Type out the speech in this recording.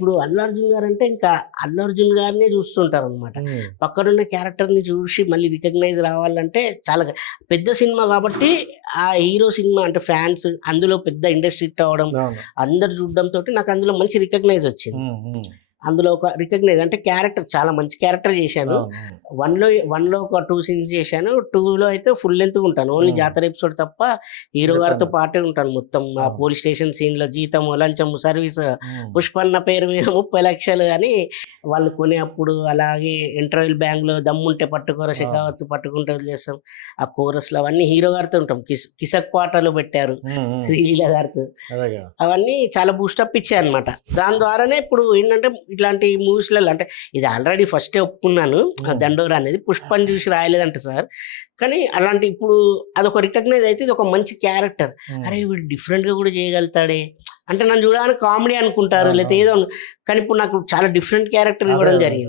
ఇప్పుడు అల్లు అర్జున్ గారు అంటే ఇంకా అల్లు అర్జున్ గారినే చూస్తుంటారు అనమాట. ఉమ్, పక్కనున్న క్యారెక్టర్ని చూసి మళ్ళీ రికగ్నైజ్ రావాలంటే చాలా పెద్ద సినిమా కాబట్టి ఆ హీరో సినిమా అంటే ఫ్యాన్స్ అందులో పెద్ద ఇండస్ట్రీ హిట్ అవ్వడం అవును. అందరు చూడడంతో నాకు అందులో మంచి రికగ్నైజ్ వచ్చింది. ఉమ్, ఉమ్, అందులో ఒక రికగ్నైజ్ అంటే క్యారెక్టర్ చాలా మంచి క్యారెక్టర్ చేశాను. అవును. వన్లో ఒక 2 సీన్స్ చేశాను. 2లో అయితే ఫుల్ లెంత్ ఉంటాను. ఓన్లీ జాతర ఎపిసోడ్ తప్ప హీరో గారితో పాటే ఉంటాను మొత్తం. ఆ అవును. పోలీస్ స్టేషన్ సీన్లో జీతము లంచము సర్వీస్ ఉమ్, పుష్పన్న పేరు మీద 30 లక్షలు అని వాళ్ళు కొనేప్పుడు, అలాగే ఇంటర్వెల్ బ్యాంక్లో దమ్ముంటే పట్టుకోర శకావత్తు పట్టుకుంటే వదిలేస్తాం ఆ కోరస్లు అవన్నీ హీరో గారితో ఉంటాం. కిసక్ పాటలు పెట్టారు ఉమ్, ఉమ్, శ్రీలీల గారితో. అదేగా. అవన్నీ చాలా బూస్టప్ ఇచ్చాయి అనమాట. దాని ద్వారానే ఇప్పుడు ఏంటంటే ఇట్లాంటి మూవీస్లలో అంటే ఇది ఆల్రెడీ ఫస్టే ఒప్పుకున్నాను దండోరా అనేది పుష్పని చూసి రాయలేదంట సార్. కానీ అలాంటి ఇప్పుడు అదొక రికగ్నైజ్ అయితే ఇది ఒక మంచి క్యారెక్టర్. అరే వీడు డిఫరెంట్గా కూడా చేయగలుగుతాడే అంటే నన్ను చూడడానికి కామెడీ అనుకుంటారు లేకపోతే ఏదో కానీ ఇప్పుడు నాకు చాలా డిఫరెంట్ క్యారెక్టర్ ఇవ్వడం జరిగింది.